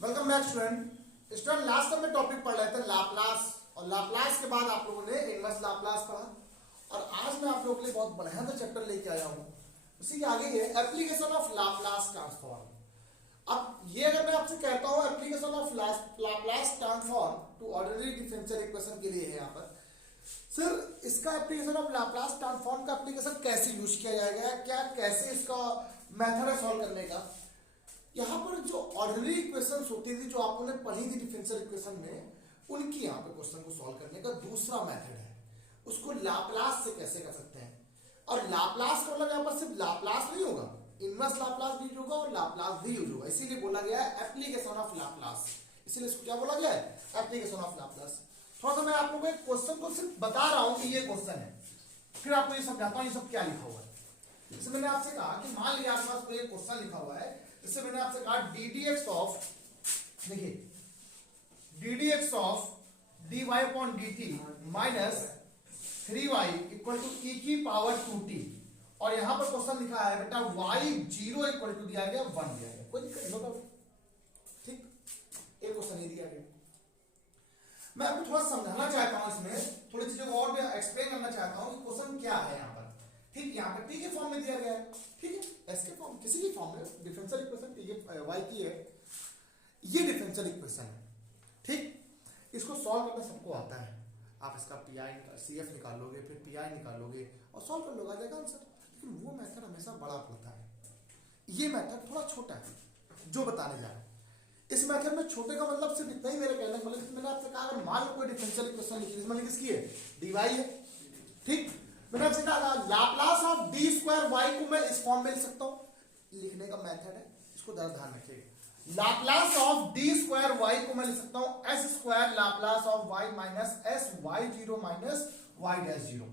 Welcome back student last time में topic पढ़ रहे थे लाप्लास, और लाप्लास के बाद आप लोगों ने इनवर्स लाप्लास पढ़ा। और आज मैं आप लोगों के लिए बहुत बढ़िया सा चैप्टर लेके आया हूँ। उसी के आगे ये एप्लीकेशन ऑफ लाप्लास ट्रांसफॉर्म। अब ये अगर मैं आपसे कहता हूँ application of Laplace transform to ordinary differential equation के लिए है यहाँ पर सर, इसका एप्लीकेशन ऑफ लाप्लास ट्रांसफॉर्म का एप्लीकेशन कैसे यूज किया जाएगा, क्या कैसे इसका मेथड है सॉल्व करने का। यहाँ पर जो ऑर्डिनरी इक्वेशंस होती थी जो आप लोगों ने पढ़ी थी डिफरेंशियल इक्वेशन में, उनकी यहाँ पे क्वेश्चन को सॉल्व करने का दूसरा मेथड है, उसको लाप्लास से कैसे कर सकते हैं। और लाप्लास का मतलब यहाँ पर सिर्फ लाप्लास नहीं होगा, इनवर्स लाप्लास भी यूज होगा और लाप्लास भी यूज होगा। इसीलिए बोला गया है एप्लीकेशन ऑफ लाप्लास, इसीलिए इसको क्या बोला गया है, एप्लीकेशन ऑफ लाप्लास। थोड़ा सा मैं आप लोगों को क्वेश्चन को सिर्फ बता रहा हूं कि ये क्वेश्चन है, फिर आपको ये समझाता हूं ये सब क्या लिखा हुआ है। जैसे मैंने आपसे कहा कि मान लिया आपके पास कोई एक क्वेश्चन लिखा हुआ है, जैसे मैंने आपसे कहा ddx ऑफ, देखिए ddx of dy upon dt minus 3y equal to e की पावर 2t, और यहां पर क्वेश्चन लिखा है बेटा y0 इक्वल टू दिया गया 1 दिया गया, कोई दिक्कत नहीं होगा, ठीक। एक क्वेश्चन ये दिया गया, मैं आपको थोड़ा समझाना चाहता हूं, इसमें थोड़ी चीजों को और भी एक्सप्लेन करना चाहता हूं कि क्वेश्चन क्या है यहाँ पर। ठीक, यहाँ पर टी के फॉर्म में दिया गया है, ठीक है, एस के फॉर्म किसी भी फॉर्म में डिफरेंशियल इक्वेशन टी के वाई की है, ये डिफरेंशियल इक्वेशन है, ठीक। इसको सॉल्व करना सबको आता है, आप इसका पीआई सीएफ निकालोगे, फिर पीआई निकालोगे और सॉल्व कर लोगे, आ जाएगा आंसर। लेकिन वो मेथड हमेशा बड़ा होता है, ये मेथड थोड़ा छोटा है जो बताने जा रहे हैं। इस मेथड में छोटे का मतलब सिर्फ इतना ही मेरे कहने का मतलब, मैंने आपसे कहा अगर मान लो कोई डिफरेंशियल इक्वेशन लिखी जिसमें किसकी है, dy है, ठीक। मैंने आपसे कहा Laplace of D square Y को मैं इस फॉर्म में लिख सकता हूं, लिखने का मेथड है, इसको जरा ध्यान रखिएगा। Laplace of D square Y को मैं लिख सकता हूं S square Laplace of Y minus S Y zero minus Y dash zero.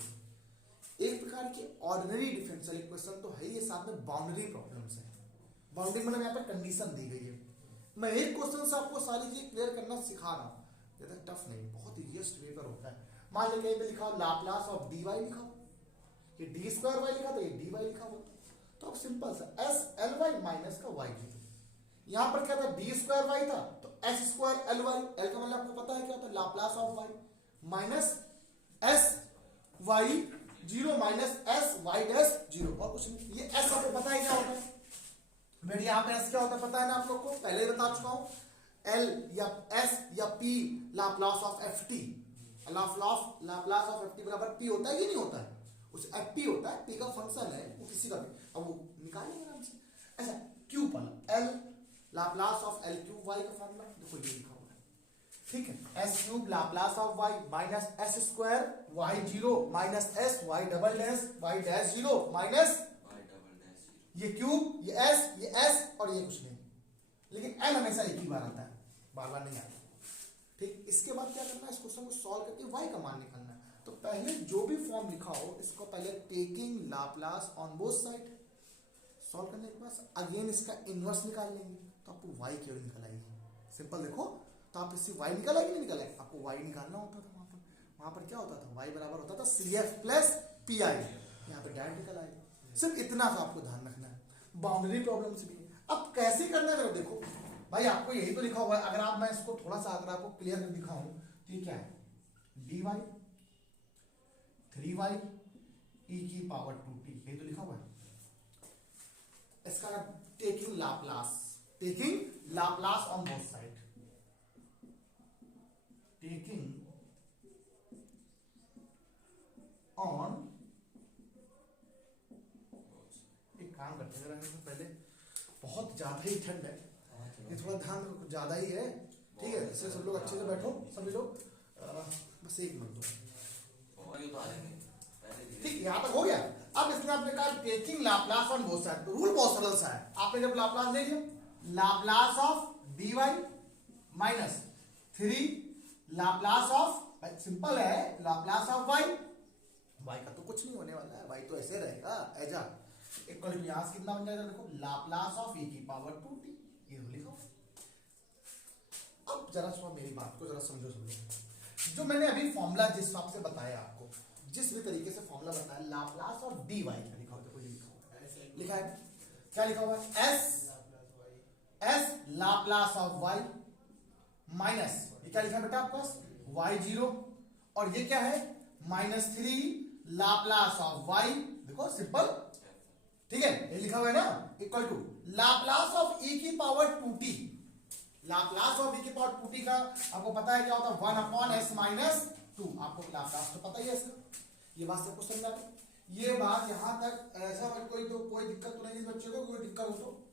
एक प्रकार की ऑर्डिनरी डिफरेंशियल इक्वेशन तो है, ये साथ में बाउंड्री प्रॉब्लम्स है। बाउंड्री मतलब यहाँ पर कंडीशन दी गई है। मैं एक क्वेश्चन से आपको सारी चीज क्लियर करना सिखा रहा हूं, ज्यादा टफ नहीं, बहुत इजीएस्ट वे पर होता है। मान लीजिए कहीं पे लिखा हो लाप्लास ऑफ dy लिखा हो, ये डी स्क्वायर वाई लिखा था, ये dy लिखा हो, तो अब सिंपल सा एस एल वाई माइनस का वाई जीरो। यहां पर क्या था, डी स्क्वायर वाई था तो S square L Y, L का मतलब आपको पता है क्या होता है, Laplace of Y minus S Y zero minus S Y dash zero, और कुछ नहीं। ये एस आपको पता है क्या होता है, मेरी यहाँ पे एस क्या होता है पता है ना आप लोग को, पहले ही बता चुका हूं, एल या एस या P Laplace of F T, Laplace of F T बराबर पी होता है कि नहीं होता है, उस एफ पी होता है, पी का फंक्शन है वो किसी का भी, अब वो निकालेंगे आराम से। ऐसा क्यू पर L Laplace of L cube Y का फॉर्मूला देखो ये लिखा हुआ है, ठीक है, S cube Laplace of Y minus S square Y zero minus S Y double dash Y dash zero minus ये क्यूब, ये एस और ये कुछ नहीं, लेकिन एन हमेशा एक ही बार आता है, बार बार नहीं आता, ठीक। इसके बाद क्या करना है, इस क्वेश्चन को सॉल्व करके y का मान निकालना है। तो पहले जो भी फॉर्म लिखा हो इसको पहले taking Laplace on both side, solve करने के बाद अगेन इसका इनवर्स निकाल लेंगे तो आपको y की वैल्यू निकल आएगी। सिंपल देखो, तो आप इससे y निकाला कि नहीं निकाला, आपको y निकालना होता था, वहां पर क्या होता था, y बराबर होता था CF प्लस PI, यहाँ पे डायरेक्ट निकल आएगा। सिर्फ इतना सा आपको ध्यान रखना है, बाउंड्री प्रॉब्लम से भी। अब कैसे करना है देखो भाई, आपको यही तो लिखा हुआ है, अगर आप मैं इसको थोड़ा सा अगर आपको क्लियर कर दिखाऊं तो ये क्या है, dy 3y e की पावर 2t, यही तो लिखा हुआ है। इसका taking Laplace on both side, taking on, एक काम करते हैं पहले, बहुत ज्यादा ही ठंड है, ये थोड़ा ध्यान रखो, ज्यादा ही है, ठीक है, इससे सब लोग अच्छे से बैठो, सभी लोग बस एक मिनट दो, ठीक, यहां तक हो गया। अब इसमें आपने कहा taking Laplace on both side, rule बहुत सरल सा है, आपने जब लाप्लास ले लिया, Laplace of dy minus 3 Laplace of, simple है, लाप्लास ऑफ y का तो कुछ नहीं होने वाला है, y तो ऐसे रहेगा एजा, इक्वल टू यहां से कितना बन जाएगा देखो, लाप्लास ऑफ e की पावर 2t, ये लिखो। अब जरा सुनो मेरी बात को, जरा समझो। जो मैंने अभी फॉर्मूला जिस हिसाब से बताया आपको, जिस भी तरीके से फॉर्मूला बताया, लाप्लास ऑफ dy क्या लिखा हुआ है, देखो ये लिखा हुआ है, लिखा है क्या लिखा हुआ है, S Laplace of Y minus, ये क्या लिखा बेटा आपके पास वाई जीरो, और ये क्या है -3 लाप्लास ऑफ वाई, देखो सिंपल, ठीक है, ये लिखा हुआ है ना, equal to Laplace of e की power 2t, Laplace of e की पावर 2t का आपको पता है क्या होता है 1/s-2, आपको लाप्लास तो पता ही है सर, ये बात सबको समझ आ गई। ये बात यहां तक ऐसा कोई दिक्कत तो नहीं इस बच्चे को, कोई दिक्कत हो तो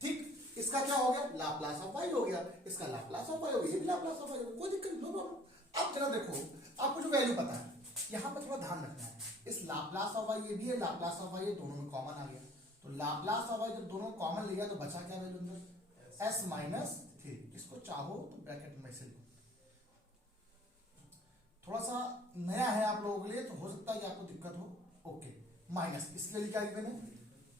ठीक, इसका क्या हो गया लाप्लास ऑफ y हो गया, इसका लाप्लास ऑफ y हो गया, ये भी लाप्लास ऑफ y हो गया, कोई दिक्कत नो प्रॉब्लम। अब जरा देखो, आपको जो वैल्यू पता है यहां पर थोड़ा ध्यान रखना है, इस लाप्लास ऑफ y ये भी है, लाप्लास ऑफ y ये दोनों में कॉमन आ गया, तो लाप्लास ऑफ y जब दोनों कॉमन ले गया तो बचा क्या वैल्यू अंदर s-3, इसको चाहो तो ब्रैकेट में से लो, थोड़ा सा नया है आप लोगों के लिए तो हो सकता है कि आपको दिक्कत हो, ओके, माइनस इसके लिए क्या गिवन है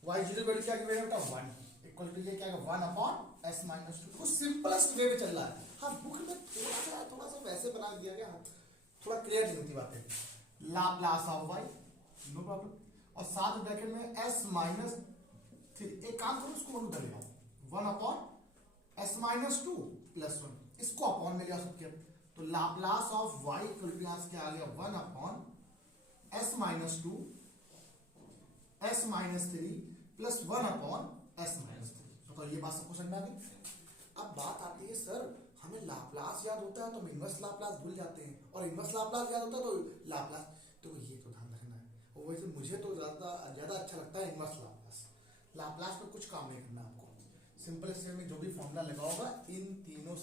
y0 वैल्यू क्या गिवन है बेटा 1 इक्वल टू ये क्या है 1/s-2, तो सिंपलेस्ट वे में चल रहा है। हाँ बुक में थोड़ा सा वैसे बना दिया गया, थोड़ा क्लियर नहीं होती बातें, Laplace of y no problem, और साथ ब्रैकेट में s-3, एक काम करो इसको उधर ले आओ 1/s-2 + 1, इसको अपॉन में ले आ सकते हैं, तो Laplace of y equal to यहां से क्या आ गया 1/s-2 s-3 + 1/s-3, तो ये बात सबको समझ में आ गई। अब बात आती है सर हमें लाप्लास याद होता है तो हम इनवर्स लाप्लास भूल जाते हैं, और इनवर्स लाप्लास याद होता है तो लाप्लास, तो ये तो ध्यान रखना है, और वैसे मुझे तो ज्यादा अच्छा लगता है इनवर्स लाप्लास, लाप्लास में कुछ काम नहीं करना आपको, सिंपल स्टेप में जो भी फॉर्मूला लगा होगा इन तीनों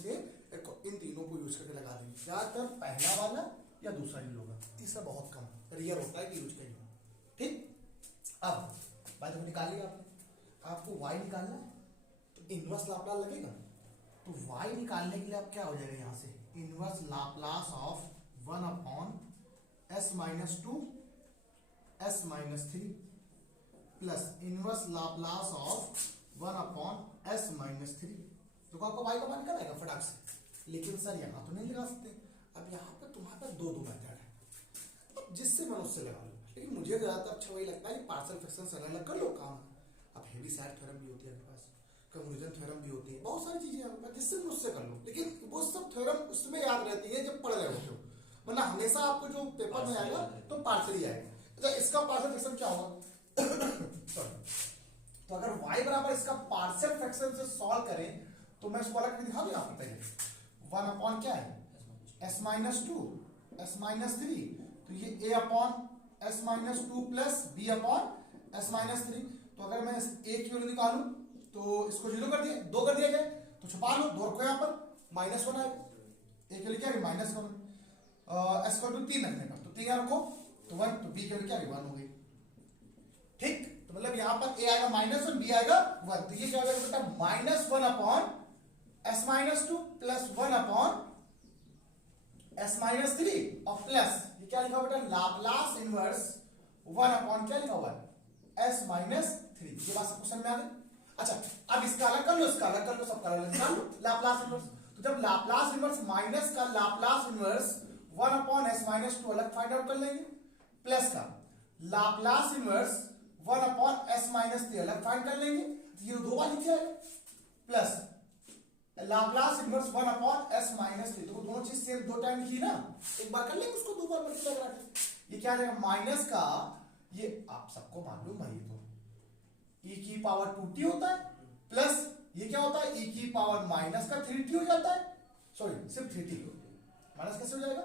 को यूज करके लगा देंगे, ज्यादातर पहला वाला या दूसरा यूज होगा, तीसरा बहुत कम रेयर होता है कि यूज करेंगे, ठीक। अब बात निकाल लिया आपने, आपको y निकालना है तो इनवर्स लाप्लास लगेगा, तो y निकालने के लिए आप क्या हो जाएगा यहां से inverse Laplace of 1/s-2 s-3 plus inverse Laplace of 1/s-3, तो आपको y का मान निकल आएगा फटाक से, लेकिन सर यहां तो नहीं लगा सकते, अब यहां पर तुम्हारे पास दो मेथड है, अब जिससे मन उससे लगा लो, लेकिन मुझे ज्यादातर अच्छा वही लगता है कि पार्शियल फ्रैक्शन से अलग कर लो काम, अब हेविसाइड थ्योरम भी होती है आपके पास, कन्वर्जन थ्योरम भी होती है, बहुत सारी चीजें आपके पास जिससे मुझसे कर लो, लेकिन वो सब थ्योरम उसमें याद रहती है जब पढ़ रहे होते हो, वरना हमेशा आपको जो पेपर में आएगा तो पार्शियल ही आएगा। अच्छा इसका पार्शियल फ्रैक्शन क्या होगा तो अगर y बराबर इसका पार्शियल फ्रैक्शन से सॉल्व करें तो मैं इसको अलग दिखा दूं आपको पहले, 1 क्या है s-2 s-3, तो ये a/s-2 प्लस b/s-3, तो अगर मैं a की वैल्यू निकालूं तो इसको 0 कर दिया, 2 कर दिया जाए तो छुपा लो, 2 रखो यहाँ पर -1 आएगा, a की वैल्यू क्या है -1, s को 3 रखने पर तो 3 यहाँ रखो तो 1, तो b की वैल्यू क्या है 1 हो गई, ठीक, तो मतलब यहां पर a आएगा -1 b आएगा 1, तो ये क्या हो जाएगा बेटा -1/s-2 प्लस 1/s-3 और प्लस ये क्या लिखा हुआ बेटा लाप्लास इनवर्स 1 क्या लिखा हुआ है s-3, ये बात सबको समझ में आ गई। अच्छा अब इसका अलग कर लो, इसका अलग कर लो, सबका अलग निकाल लो लाप्लास इनवर्स, तो जब लाप्लास इनवर्स माइनस का लाप्लास इनवर्स 1/s-2 अलग फाइंड आउट कर लेंगे, प्लस का लाप्लास इनवर्स 1/s-3 अलग फाइंड कर लेंगे, तो ये दो बार लिख जाएगा, प्लस लाप्लास इनवर्स 1/s-3, तो दोनों चीज सेम दो टाइम लिखी ना, एक बार कर लेंगे उसको दो बार मल्टीप्लाई करा के, ये क्या आ जाएगा माइनस का, ये आप सबको मालूम है, ये तो e की पावर 2t होता है, प्लस ये क्या होता है e की पावर माइनस का 3t हो जाता है, सॉरी सिर्फ 3t, माइनस कैसे हो जाएगा,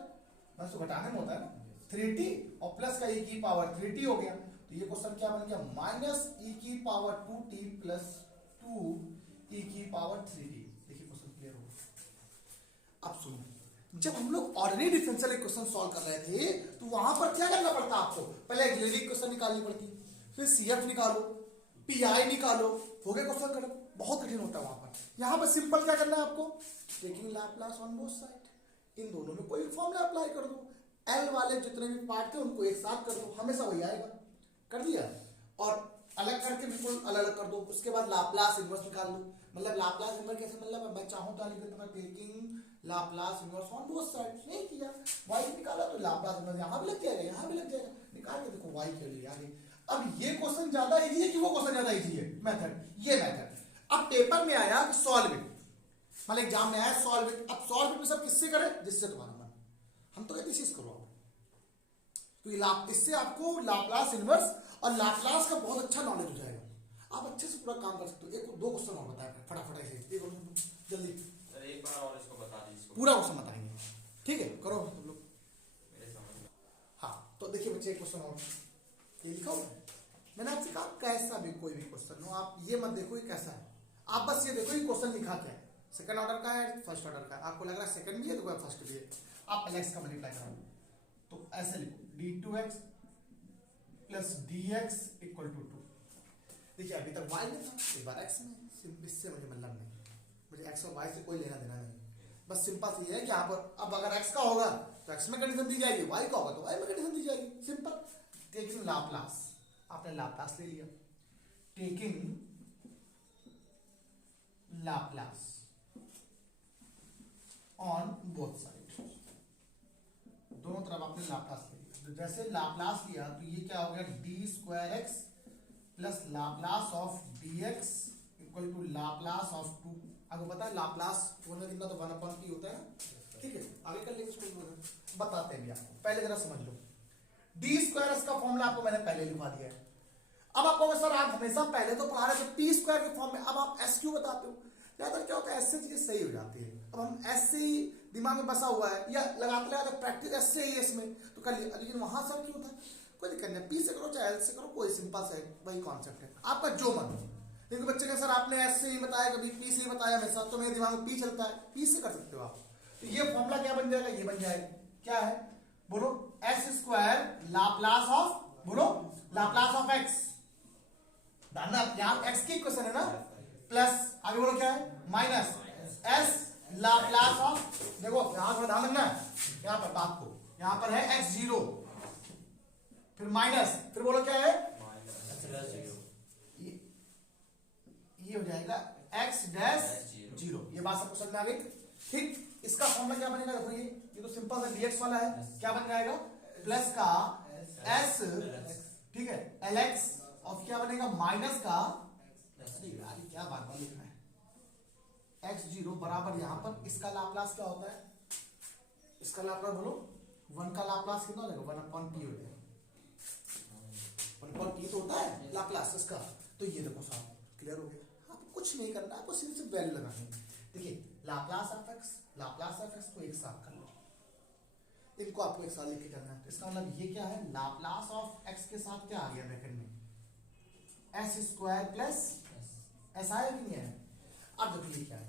माइनस तो घटाने में होता है ना, 3t और प्लस का e की पावर 3t हो गया, तो ये क्वेश्चन क्या बन गया माइनस e की पावर 2t प्लस 2 e की पावर 3t, देखिए क्वेश्चन क्लियर हो गया। अब सुनो, जब हम लोग ऑर्डिनरी डिफरेंशियल इक्वेशन सॉल्व कर रहे थे तो वहां पर क्या करना पड़ता आपको, पहले ऑक्सिलरी इक्वेशन निकालनी पड़ती, फिर CF निकालो, PI निकालो, हो गया क्वेश्चन खत्म, बहुत कठिन होता है वहां पर। यहां पर सिंपल क्या करना है आपको, taking Laplace on both side, इन दोनों में कोई फॉर्मूला अप्लाई कर दो, L वाले जितने भी पार्ट थे उनको एक साथ कर दो, हमेशा वही आएगा, कर दिया, और अलग करके बिल्कुल अलग अलग कर दो, उसके बाद लाप्लास इनवर्स निकाल दो, मतलब लाप्लास इनवर्स कैसे, मतलब मैं चाहूं तो लिख देता हूं taking Laplace inverse on both sides, नहीं किया y निकाला तो लाप्लास इनवर्स यहां भी लग जाएगा, यहां भी लग जाएगा, निकाल के देखो y के लिए आगे। अब ये क्वेश्चन ज्यादा इजी है कि वो क्वेश्चन ज्यादा इजी है मेथड, ये मेथड। अब पेपर में आया कि सॉल्व इट, मान एग्जाम में आया सॉल्व इट, अब सॉल्व इट में सब किससे करें, जिससे तुम्हारा मन, हम तो कहते चीज करो तो इससे आपको लाप्लास इनवर्स और लाप्लास का बहुत अच्छा नॉलेज हो जाएगा, आप अच्छे से पूरा काम कर सकते हो। एक दो क्वेश्चन और बताएं फटाफट ऐसे, जल्दी एक बार और इसको बता दीजिए, पूरा क्वेश्चन बताएंगे, ठीक है करो तुम लोग। हाँ तो देखिए बच्चे, एक क्वेश्चन और ये लिखा हुआ है, मैंने आपसे कहा कैसा भी कोई भी क्वेश्चन हो आप ये मत देखो ये कैसा है, आप बस ये देखो ये क्वेश्चन लिखा क्या है, सेकंड ऑर्डर का है फर्स्ट ऑर्डर का है, आपको लग रहा है सेकंड भी है तो फर्स्ट भी है, आप एलएक्स का मल्टीप्लाई कराओ तो ऐसे लिखो d2x plus dx equal to 2। देखिए अभी तक y में था, एक बार x में, इससे मुझे मतलब नहीं, मुझे x और y से कोई लेना देना नहीं, बस सिंपल सी है कि यहाँ पर अब अगर x का होगा तो x में कंडीशन दी जाएगी, y का होगा तो y में कंडीशन दी जाएगी, सिंपल। टेकिंग लाप्लास, आपने लाप्लास ले लिया, taking Laplace on both side, दोनों तरफ आपने लाप्लास ले लिया, तो जैसे लाप्लास लिया तो ये क्या हो गया D square X plus Laplace of D X equal to Laplace of 2। आपको पता है लाप्लास होने कितना तो 1/p होता है ना, ठीक है आगे कर लेंगे इसको, बताते हैं भी आपको, पहले जरा समझ लो। डी स्क्वायर एक्स का फॉर्मूला आपको मैंने पहले लिखवा दिया है, अब आपको सर आप हमेशा पहले तो पढ़ा रहे थे पी स्क्वायर के फॉर्म में, अब आप एस क्यों बताते हो, ज्यादातर क्या होता है एस से चीजें सही हो जाती है, अब हम एस से ही दिमाग में बसा हुआ है या लगाते लगाते प्रैक्टिस एस से ही इसमें तो कर लिया, लेकिन वहां सर क्यों था, कोई दिक्कत नहीं, पी से करो चाहे एल से करो, कोई सिंपल सा वही कॉन्सेप्ट है, आपका जो मन हो। लेकिन बच्चे का सर आपने एस से ही बताया कभी पी से ही बताया हमेशा, तो मेरे दिमाग में पी चलता है, पी से कर सकते हो आप, तो ये फॉर्मूला क्या बन जाएगा, ये बन जाएगा क्या है बोलो, एस स्क्वायर लाप्लास ऑफ, बोलो लाप्लास ऑफ एक्स, यहाँ एक्स की इक्वेशन है ना, प्लस आगे बोलो क्या है माइनस एस लाप्लास ऑफ, देखो यहां थोड़ा ध्यान रखना है, यहां पर बात को, यहां पर है एक्स जीरो, फिर माइनस, फिर बोलो क्या है ये हो जाएगा एक्स डैश जीरो, ये बात सबको समझ में आ गई, ठीक। इसका फॉर्मूला क्या बनेगा, देखो ये तो सिंपल सा dx वाला है, क्या बन जाएगा प्लस का s, ठीक है lx, और क्या बनेगा माइनस का, क्या बात लिखना है x जीरो बराबर, यहां पर इसका लाप्लास क्या होता है, इसका लाप्लास बोलो 1 का लाप्लास कितना हो जाएगा 1/p हो जाएगा, 1/p तो होता है लाप्लास इसका, तो ये देखो साहब क्लियर हो गया, आपको कुछ नहीं करना, आपको सिर्फ वैल्यू लगानी है। देखिए लाप्लास ऑफ एक्स को एक साथ कर लो, इनको आपको एक साथ लिख के करना है, इसका मतलब ये क्या है, लाप्लास ऑफ एक्स के साथ क्या आ गया ब्रैकेट में एस स्क्वायर प्लस एस आया कि नहीं है, अब देखिए क्या है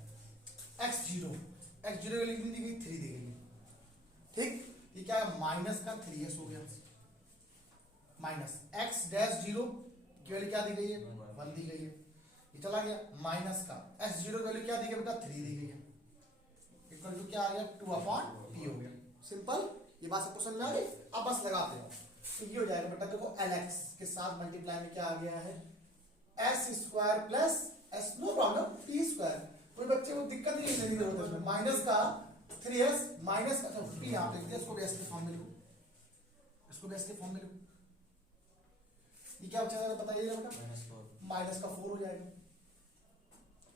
एक्स जीरो की लिख दी गई 3 दी गई है, ठीक, ये क्या है माइनस का 3s हो गया, माइनस एक्स डैश जीरो की वैल्यू क्या दी गई है 1 दी गई है, ये चला गया माइनस का एस जीरो की वैल्यू क्या दी गई बेटा 3 दी गई है, इक्वल टू क्या आ गया 2/p हो गया, सिंपल, ये बात सबको समझ में आ गई, अब बस लगाते हैं, तो ये हो जाएगा बेटा देखो lx के साथ मल्टीप्लाई में क्या आ गया है S square plus S, no problem T square, कोई बच्चे को दिक्कत नहीं लेनी जरूरत है उसमें, माइनस का 3s माइनस का p आप लिख दिया, इसको भी s के फॉर्म में लिखो, इसको भी s के फॉर्म में लिखो, ये क्या बचा बताइएगा बेटा माइनस का 4 हो जाएगा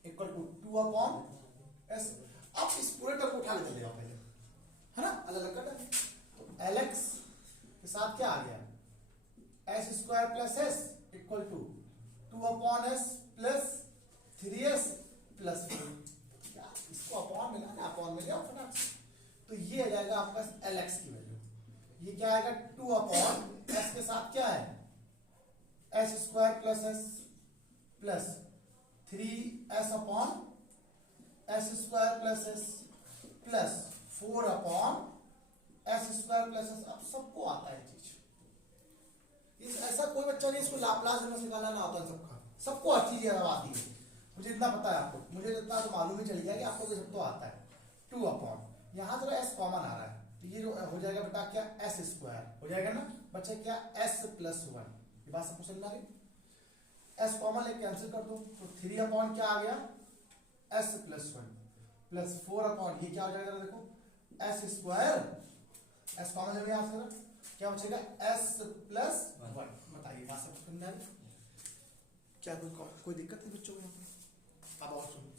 इक्वल टू 2/s, अब इस पूरे टर्म को उठा लेते हैं पहले, है ना अलग अलग कर देंगे, तो lx के साथ क्या आ गया S square plus S equal to 2/s plus 3s plus 4, क्या इसको अपॉन मिलाना, अपॉन में लिया फटाक से, तो ये आ जाएगा आपका lx की वैल्यू, ये क्या आएगा 2/s के साथ क्या है S square plus S plus 3s upon S square plus S plus 4/s square plus S, अब सबको आता है चीज, ऐसा कोई बच्चा नहीं इसको लाप्लास में निकालना ना आता है, सबको हर चीज आती है, मुझे इतना पता है आपको, मुझे इतना तो मालूम ही चल गया कि आपको सब तो आता है 2/, यहाँ थोड़ा s कॉमन आ रहा है, तो ये जो हो जाएगा बेटा क्या एस स्क्वायर हो जाएगा ना बच्चे क्या s प्लस 1, ये बात सबको समझ आ गई, s कॉमन लेके कैंसिल कर दो, तो 3/, क्या आ गया s प्लस 1 प्लस 4/, ये क्या हो जाएगा देखो एस स्क्वायर, एस कॉमन लेके यहाँ से क्या बचेगा s प्लस 1, बताइए बात सबको समझ आ गई, क्या कोई दिक्कत नहीं बच्चों को, अब और सुनो,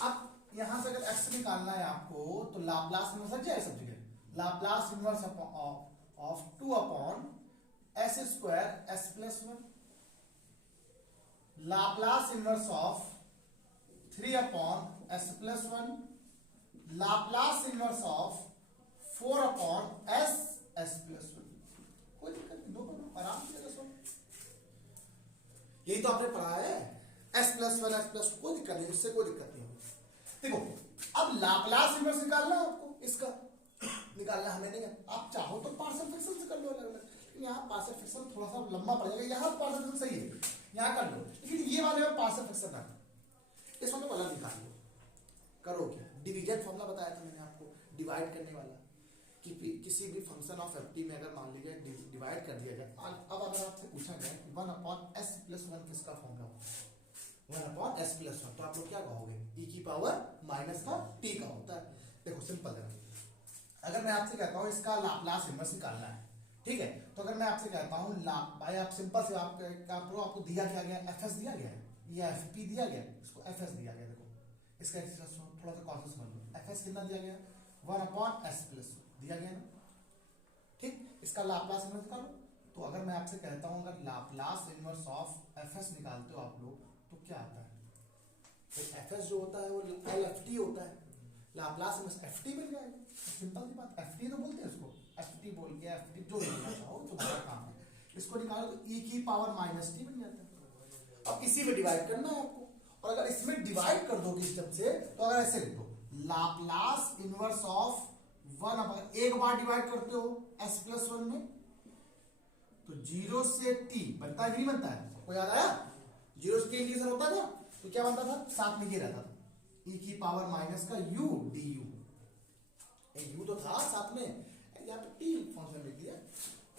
अब यहां से अगर x निकालना है आपको तो लाप्लास इनवर्स लग जाएगा सब जगह। Laplace inverse of 2 upon S square S plus 1, Laplace inverse of 3 upon S plus 1, Laplace inverse of 4 upon S S plus 1। कोई दिक्कत नहीं, नो प्रॉब्लम, आराम से सो। यही तो आपने पढ़ा है, एस प्लस 1 एस प्लस, कोई दिक्कत नहीं, इससे कोई दिक्कत नहीं होगी। देखो अब लाप्लास इनवर्स निकालना है आपको, इसका निकालना हमें नहीं है। आप चाहो तो पार्शियल फ्रैक्शन से कर लो अलग अलग, लेकिन यहाँ पार्शियल फ्रैक्शन थोड़ा सा लंबा पड़ेगा। यहाँ पार्शियल फ्रैक्शन सही है, यहाँ कर लो, लेकिन ये वाले में पार्शियल फ्रैक्शन ना, इस वाले वाला निकाल लो। करो क्या, डिवीजन फॉर्मूला बताया था मैंने आपको, डिवाइड करने वाला, कि किसी भी फंक्शन ऑफ एफ में अगर मान लीजिए डिवाइड कर दिया जाए। अब अगर आपसे पूछा जाए 1 अपॉन एस प्लस 1 किसका फॉर्मूला होता है, 1 अपॉन एस प्लस 1, तो आप लोग क्या कहोगे, ई की पावर माइनस का टी का होता है। देखो सिंपल है, अगर मैं आपसे कहता हूं इसका लाप्लास इनवर्स निकालना है, ठीक है, तो अगर मैं आपसे कहता हूं भाई आप सिंपल से आपको दिया क्या गया, एफ एस दिया गया है या एफ पी दिया गया है, इसको एफ एस दिया गया। देखो इसका थोड़ा सा कॉन्सेप्ट समझ लो, एफ एस कितना दिया गया, 1 अपॉन एस प्लस दिया गया ना, ठीक। इसका लाप्लास इनवर्स निकालो, तो अगर मैं आपसे कहता हूं अगर Laplace inverse of F S निकालते हो आप लोग तो क्या आता है, तो एफ एस जो होता है वो एल एफ टी होता है, लाप्लास इनवर्स एफ टी बन जाएगा। सिंपल सी बात, एफ टी तो बोलते हैं इसको, एफ टी बोल के एफ टी जो लिखना चाहो तो बड़ा काम है, इसको निकालो तो ई की पावर माइनस टी बन जाता है। अब इसी में डिवाइड करना है आपको, और अगर इसमें डिवाइड कर दोगे इस जब से, तो अगर ऐसे लिख दो लाप्लास इनवर्स ऑफ 1 अपॉन, एक बार डिवाइड करते हो s प्लस 1 में तो 0 से t बनता है, नहीं बनता है, सबको याद आया, 0 से t इंटीजर होता था तो क्या बनता था, साथ में ये रहता था e की पावर माइनस का u du, एक u तो था साथ में, यहाँ पे t फंक्शन लिख दिया।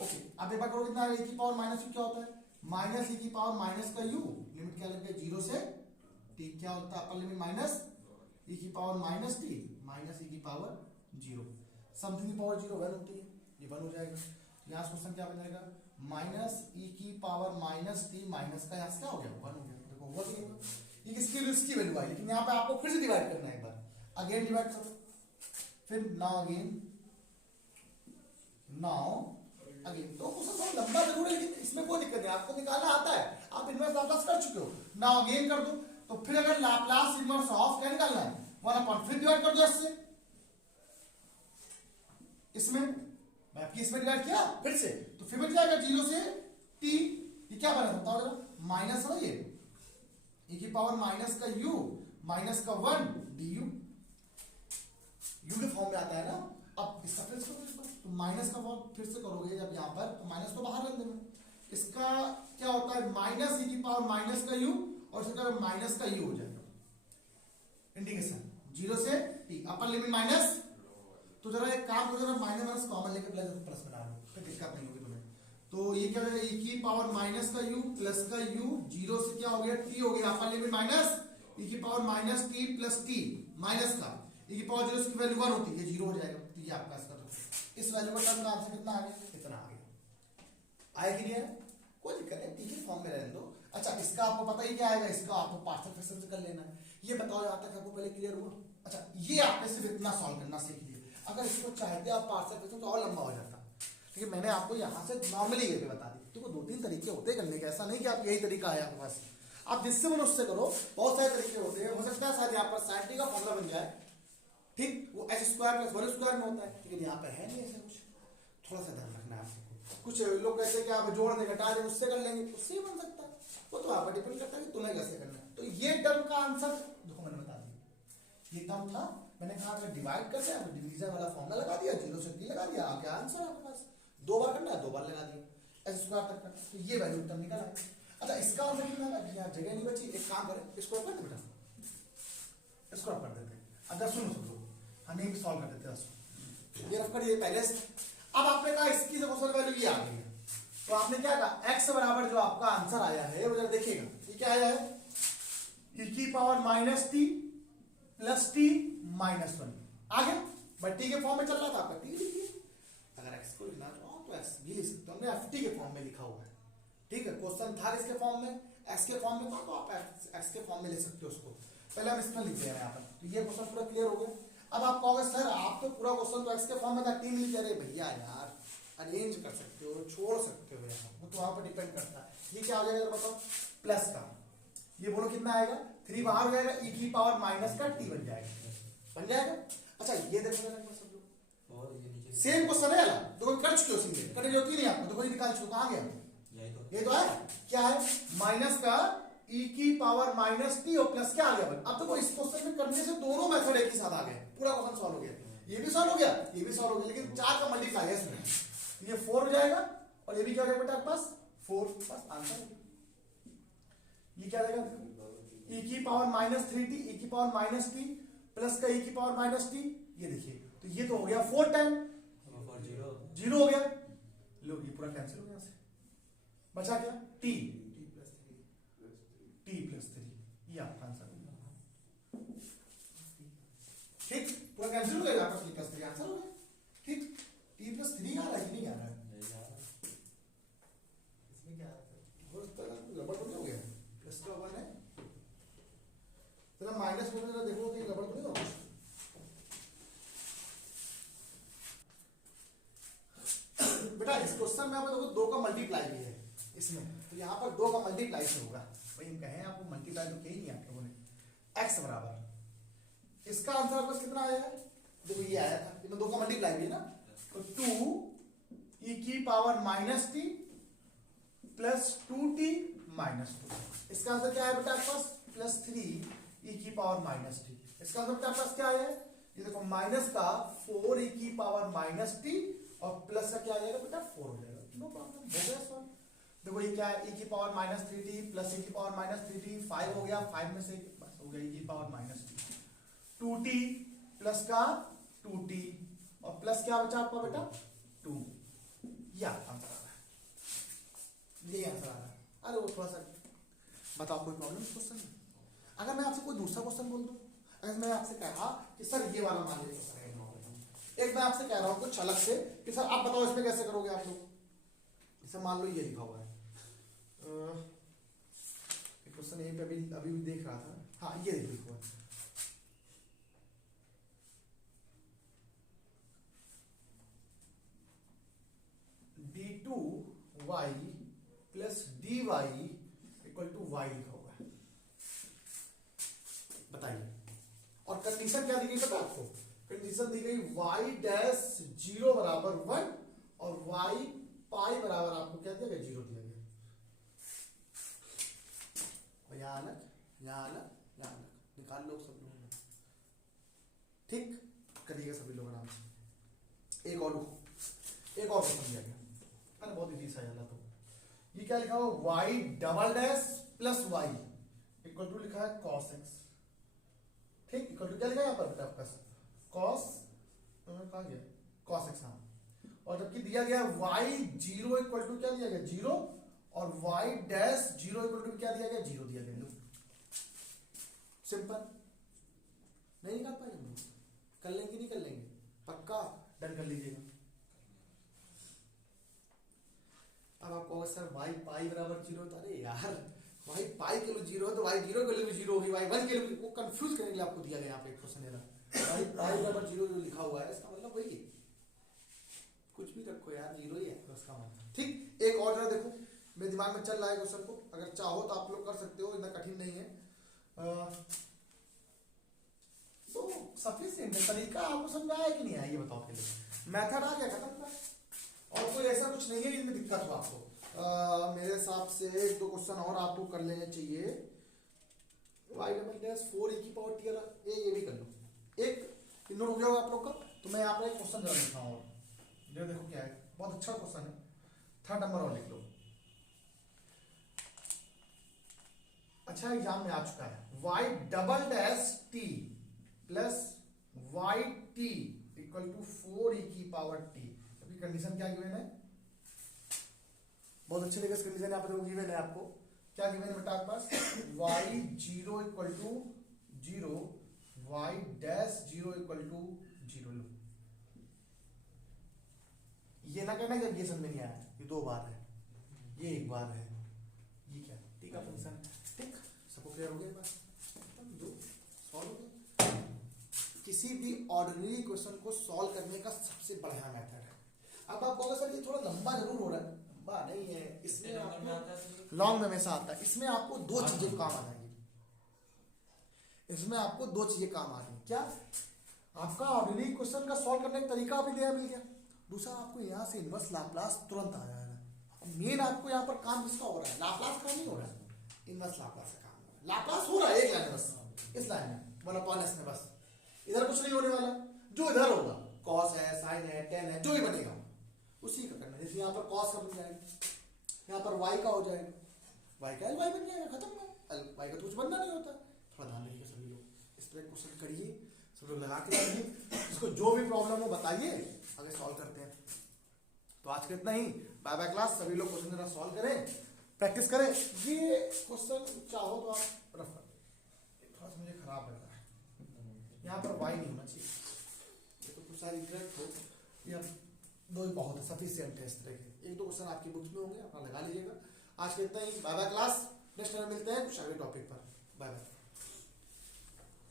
ओके, अब एक बार करो कितना, e की पावर माइनस क्या होता है, माइनस e की पावर माइनस का u, लिमिट क्या लग गया 0 से t, क्या होता है अपर लिमिट माइनस e की power minus t minus e की पावर 0, समथिंग की पावर 0 1 होती है, ये 1 हो जाएगा। यहाँ क्वेश्चन क्या बन जाएगा, माइनस ई की पावर माइनस टी माइनस का यहाँ से क्या हो गया 1 हो गया। देखो हुआ कि नहीं, ये किसकी वैल्यू, इसकी वैल्यू आई, लेकिन यहाँ पे आपको फिर से डिवाइड करना है, एक बार अगेन डिवाइड करो, फिर नाउ अगेन, नाउ अगेन। तो क्वेश्चन थोड़ा लंबा जरूर है, लेकिन इसमें कोई दिक्कत नहीं, आपको निकालना आता है, आप इनवर्स लाप्लास कर चुके हो। नाउ अगेन कर दो, तो फिर अगर लाप्लास इनवर्स ऑफ क्या निकालना है 1 अपॉन, फिर डिवाइड कर दो इससे, इसमें मैं आपकी इसमें डिवाइड किया फिर से, तो फिर बच जाएगा 0 से t, ये क्या बना सकता है माइनस है, ये e की पावर माइनस का u माइनस का 1 du, u के फॉर्म में आता है ना। अब इसका फिर से तो माइनस का फॉर्म फिर से करोगे जब यहाँ पर, तो माइनस तो बाहर रख देना, इसका क्या होता है माइनस e की पावर माइनस का u, और इसका माइनस का u हो जाएगा, इंडिकेशन 0 से t, अपर लिमिट माइनस, तो जरा एक काम करो, जरा माइनस माइनस कॉमन लेके प्लस बना लो, फिर दिक्कत नहीं होगी तुम्हें। तो ये क्या हो जाएगा, e की पावर माइनस का u प्लस का u, 0 से क्या हो गया t हो गया, अपर लिमिट माइनस e की power minus t plus t minus का e की पावर 0 की वैल्यू 1 होती है, 0 हो जाएगा, तो ये आपका इसका, तो इस वैल्यू का टर्म का आंसर कितना आ गया, इतना आ गया, आया कि नहीं आया, कोई दिक्कत नहीं, t के फॉर्म में रहने दो। अच्छा, इसका आपको पता ही क्या आएगा, इसका आपको पार्शियल फ्रैक्शन से कर लेना है। ये बताओ यहाँ तक आपको पहले क्लियर हुआ। अच्छा, ये आपने सिर्फ इतना सॉल्व करना सीख लिया, अगर इसको चाहते आप पार्शियल फ्रैक्शन तो और लंबा हो जाता, लेकिन मैंने आपको यहाँ से नॉर्मली ये भी बता दी। देखो 2-3 तरीके होते हैं करने के, ऐसा नहीं कि आप यही तरीका आया आपके पास, आप जिससे बोलो उससे करो, बहुत सारे तरीके होते हैं। हो सकता है शायद यहाँ पर sin t का फॉर्मूला बन जाए, ठीक, वो h स्क्वायर प्लस 1 स्क्वायर में होता है, लेकिन यहाँ पर है नहीं ऐसा कुछ, थोड़ा सा ध्यान रखना है आपको। कुछ लोग कहते हैं कि आप जोड़ दें घटा दें उससे कर लेंगे, उससे ही बन सकता है, वो तो आप पर डिपेंड करता है कि तुम्हें कैसे करना है। तो ये टर्म का आंसर देखो मैंने बता दिया, ये टर्म था, मैंने कहा अगर डिवाइड करते हैं तो डिवीजन वाला फॉर्मूला लगा दिया, 0 से t लगा दिया, आ गया आंसर आपके पास। 2 बार करना है 2 बार लगा दिया, एस स्क्वायर तक करना, तो ये वैल्यू टर्म निकल आया। अच्छा, इसका आंसर कितना है, यहाँ जगह नहीं बची, एक काम करें, इसको कर दे बेटा, इसको आप कर देते, अगर सुनो सब लोग, हम एक सॉल्व कर देते हैं, ये रख कर ये पहले से। अब आपने कहा इसकी जो क्वेश्चन वैल्यू ये आ गई है, तो आपने क्या कहा x बराबर जो आपका आंसर आया है वो जरा देखिएगा, ये क्या आया है, e की power minus T plus T minus 1 आ गया, बट टी के फॉर्म में चल रहा था आपका, टी लिखिए, अगर x को लिखना चाहो तो x भी लिख सकते हो, हमने ft के फॉर्म में लिखा हुआ है, ठीक है। क्वेश्चन था इसके फॉर्म में, x के फॉर्म में था, तो आप x के फॉर्म में लिख सकते हो उसको। पहले हम इसमें लिखते हैं यहाँ पर, तो ये क्वेश्चन पूरा क्लियर हो गया। अब आप कहोगे सर आप तो पूरा क्वेश्चन तो एक्स के फॉर्म में था, टीम लिख रहे भैया यार अरेंज कर सकते हो, छोड़ सकते हो यार, वो तो वहां पर डिपेंड करता है। ये क्या हो जाएगा बताओ, प्लस का, ये बोलो कितना आएगा 3 बाहर हो जाएगा, ई की पावर माइनस का टी बन जाएगा, बन जाएगा। अच्छा ये देखो सब लोग और ये नीचे सेम क्वेश्चन है, देखो कर चुके हो, सिंगल करने की जरूरत ही नहीं आपको, देखो ये निकाल चुके, कहां गया यही ये तो है, क्या है माइनस का ई की पावर माइनस टी और प्लस क्या आ गया। अब देखो इस क्वेश्चन में करने से दोनों मेथड एक ही साथ आ गए, पूरा क्वेश्चन सॉल्व हो गया, ये भी सॉल्व हो गया, ये भी सॉल्व हो गया, लेकिन 4 का मल्टीप्लाई है इसमें, ये 4 हो जाएगा और ये भी क्या हो जाएगा बेटा आपके पास 4, बस आंसर। ये क्या रहेगा ई की पावर माइनस 3t ई की पावर माइनस टी प्लस का ई की पावर माइनस टी, ये देखिए तो ये तो हो गया 4 टाइम, 0 हो गया, लो ये पूरा कैंसिल हो गया, से बचा क्या t प्लस 3, ये आपका आंसर हो गया। ठीक, पूरा कैंसिल हो गया, आपका t प्लस 3 आंसर हो गया। ठीक, t प्लस 3 आ रहा है कि नहीं आ रहा है, इसमें क्या आ रहा है, वो गड़बड़ तो नहीं हो गया, प्लस का 1 है, चलो माइनस में जरा देखो कि गड़बड़ तो नहीं होगा। बेटा इस क्वेश्चन में आपको देखो 2 का मल्टीप्लाई भी है इसमें, तो यहाँ पर 2 का मल्टीप्लाई से होगा, भाई हम कहें आपको मल्टीप्लाई तो कही नहीं आप लोगों ने, x बराबर इसका आंसर आपको कितना आया है, देखो ये आया था, इसमें 2 का मल्टीप्लाई भी है ना, तो 2 ई की power minus T plus 2t minus 2, इसका आंसर क्या है बेटा आपके पास प्लस 3 ई की पावर माइनस टी, इसका आंसर बेटा आपके पास क्या है, ये देखो माइनस का 4 ई की पावर माइनस टी और प्लस का क्या आ जाएगा बेटा 4 हो जाएगा, नो प्रॉब्लम, हो गया सॉल्व। देखो ये क्या है e की power minus 3t plus e की पावर माइनस 3t, 5 हो गया, 5 में से बस हो गया e की पावर माइनस 2t प्लस का 2t और प्लस क्या बचा आपका बेटा 2, ये आंसर आ रहा है, ये आंसर आ रहा है। अरे वो थोड़ा सा बताओ कोई प्रॉब्लम इस क्वेश्चन में, अगर मैं आपसे कोई दूसरा क्वेश्चन बोल दूं, अगर मैं आपसे कहा कि सर ये वाला मान लीजिए, एक मैं आपसे कह रहा हूं कुछ अलग से कि सर आप बताओ इसमें कैसे करोगे आप लोग, इसे मान लो ये लिखा हुआ है, क्वेश्चन यहीं पे अभी भी देख रहा था, हाँ ये लिखा हुआ है, d2y plus dy equal to y लिखा हुआ है, बताइए। और कंडीशन क्या दी गई पता आपको, कंडीशन दी गई y डैश 0 बराबर 1 और y पाई बराबर आपको क्या दिया गया 0 दिया गया, यहाँ अलग यहाँ अलग यहाँ अलग निकाल लो सब लोग, ठीक करिएगा सभी लोग आराम से। एक और क्वेश्चन दिया गया, अरे बहुत इजी सा है, तो ये क्या लिखा हुआ y double dash plus y equal to लिखा है cos x, ठीक इक्वल टू क्या लिखा है यहाँ पर बेटा आपका cos, कहा गया cos x, हाँ, और जबकि दिया गया y 0 इक्वल टू क्या दिया गया 0 और y डैश 0 इक्वल टू क्या दिया गया 0 दिया गया, सिंपल, नहीं निकाल पाएंगे हम लोग, कर लेंगे नहीं कर लेंगे, पक्का डन कर लीजिएगा। अब आप कहोगे सर y पाई बराबर 0, तो अरे यार y पाई के लिए 0 है तो y 0 के लिए भी 0 होगी, y 1 के लिए भी, वो कंफ्यूज करने के लिए आपको दिया गया यहाँ पे क्वेश्चन देना, y पाई बराबर 0 जो लिखा हुआ है इसका मतलब वही है, कुछ भी रखो यार 0 ही है उसका मतलब, ठीक। एक और जरा देखो मेरे दिमाग में चल रहा है क्वेश्चन को, अगर चाहो तो आप लोग कर सकते हो, इतना कठिन नहीं है, तो सफिशिएंट तरीका आपको समझ आया कि नहीं आया ये बताओ, पहले मेथड आ गया खत्म का, और कोई ऐसा कुछ नहीं है जिसमें दिक्कत हो आपको, मेरे हिसाब से 1-2 क्वेश्चन और आपको कर लेने चाहिए, y डबल डैश 4 e की पावर टी वाला ये भी कर लो, एक नोट हो गया होगा आप लोग का, तो मैं यहाँ पर एक क्वेश्चन जरा लिखा हूँ, ये देखो क्या है, बहुत अच्छा क्वेश्चन है, 3rd नंबर और लिख लो, अच्छा एग्जाम में आ चुका है, y double dash T plus Y T equal to 4 e की पावर टी, अभी कंडीशन क्या गिवन है, बहुत अच्छे तरीके से कंडीशन यहाँ पे देखो गिवन है, आपको क्या गिवन है बेटा आपके पास y 0 equal to 0 y dash 0 equal to 0, लो ये ना करना कि ये समझ में नहीं आया, ये 2 बार है, ये 1 बार है, ये क्या ठीक है फंक्शन, ठीक सबको क्लियर हो गया बात, दो किसी भी ऑर्डिनरी क्वेश्चन को सॉल्व करने का सबसे बढ़िया मेथड है। अब आप कहोगे सर ये थोड़ा लंबा जरूर हो रहा है, लंबा नहीं है, इसमें कितने नंबर में आपको आता है सर? लॉन्ग में हमेशा आता है। इसमें आपको दो चीजें काम आ जाएंगी, इसमें आपको दो चीजें काम आ रही हैं। क्या? आपका ऑर्डिनरी क्वेश्चन का सॉल्व करने का तरीका भी दिया मिल गया, दूसरा आपको यहाँ से इनवर्स लाप्लास तुरंत आ जाएगा। मेन आपको यहाँ पर काम किसका हो रहा है? लाप्लास का नहीं हो रहा है, इनवर्स लाप्लास का काम हो रहा है। लाप्लास हो रहा है एक लाइन में, बस इस लाइन में 1/s में, बस इधर कुछ नहीं होने वाला, जो इधर होगा कॉस है, साइन है, टेन है, जो भी बनेगा उसी का करना है। जैसे यहाँ पर कॉस का बन जाएगा, यहाँ पर वाई का हो जाएगा, वाई का वाई बन जाएगा, खत्म है। वाई का तो कुछ बनना नहीं होता। थोड़ा ध्यान दीजिए सभी लोग, इस पर क्वेश्चन करिए, सब लोग लगा के रखिए, इसको जो भी प्रॉब्लम हो बताइए, आगे सॉल्व करते हैं। तो आज का इतना ही, बाय बाय क्लास। सभी लोग क्वेश्चन जरा सॉल्व करें, प्रैक्टिस करें। ये क्वेश्चन चाहो तो आप रफ कर दें, थोड़ा सा मुझे खराब लग रहा है, यहाँ पर वाई नहीं होना चाहिए, ये तो कुछ सारी करेक्ट हो, ये दो ही बहुत है, सफिशिएंट है। इस तरह के एक दो क्वेश्चन आपकी बुक्स में होंगे, अपना लगा लीजिएगा। आज के इतना ही, bye bye class. Next time मिलते हैं कुछ अगले टॉपिक पर। Bye bye.